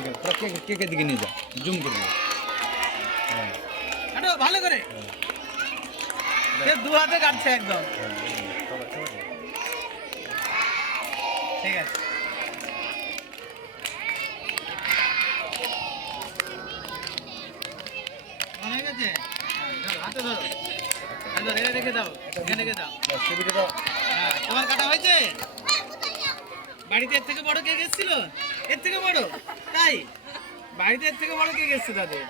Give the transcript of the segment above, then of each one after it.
ঠিক আছে কেকের দিকে নিয়ে যা জুম করবো ভালো করে দু হাতে কাটছে একদম ঠিক আছে হয়ে গেছে হাতে ধরো রেখে দাও রেখে দাও হ্যাঁ তোমার কাটা হয়েছে বাড়িতে এর থেকে বড় কেক এসেছিল এর থেকে বড় তাই বাড়িতে এর থেকে বড় কেক এসেছে তাদের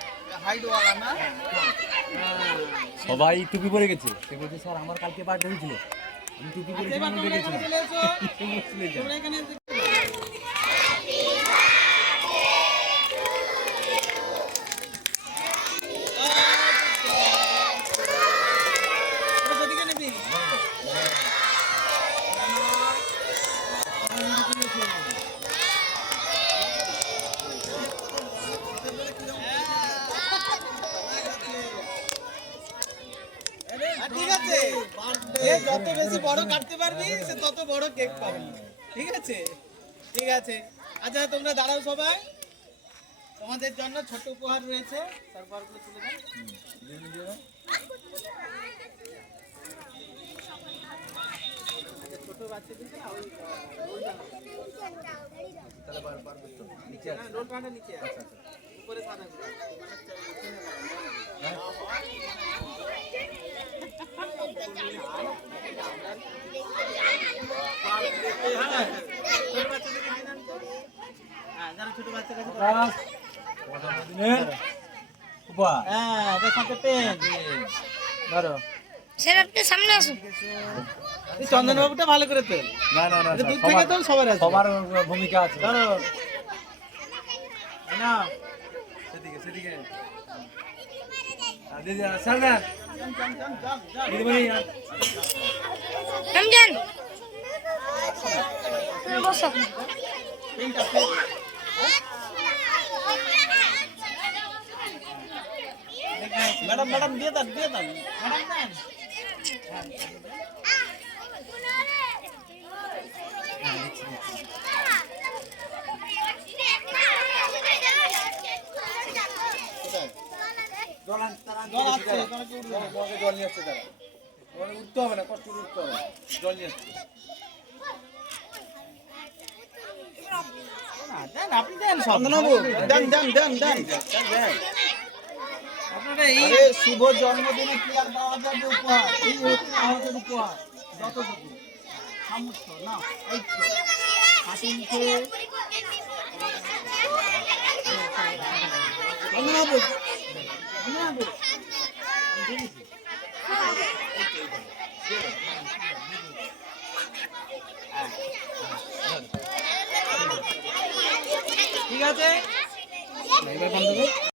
হাইটওয়ালা না সবাই টুপি পরে গেছে সে বলছে স্যার আমার কালকে বার্থডে হয়েছিল আমি টুপি পরে ঠিক আছে যত বেশি বড় কাটতে পারবি সে তত বড় কেক পাবি ঠিক আছে ঠিক আছে আচ্ছা তোমরা দাঁড়াও সবাই তোমাদের জন্য ছোট উপহার রয়েছে তারপর তুলে দেন ছোট বাচ্চাদের ওই রোলটা নিচে আছে উপরে সাদা ছোট বাচ্চা কাছে সামনে আসুন চন্দন বাবুটা ভালো করে তেল না না না দূর থেকে তো সবার ভূমিকা আছে ধরো না সেদিকে সেদিকে দিদি সালমান দিদিমণি রমজান বসো ম্যাডাম ম্যাডাম দিয়ে দেন ম্যাডাম দেন জল নিয়ে আসছে তারা উঠতে হবে না কষ্ট উঠতে হবে জল নিয়ে আসছে আপনি দেন চন্দনবাবু দেন দেন দেন দেন আপনারা এই শুভ জন্মদিনে কি আর দেওয়া যাবে উপহার এই হচ্ছে আমাদের উপহার যতটুকু সামর্থ্য না এই তো হাসি মুখে চন্দনবাবু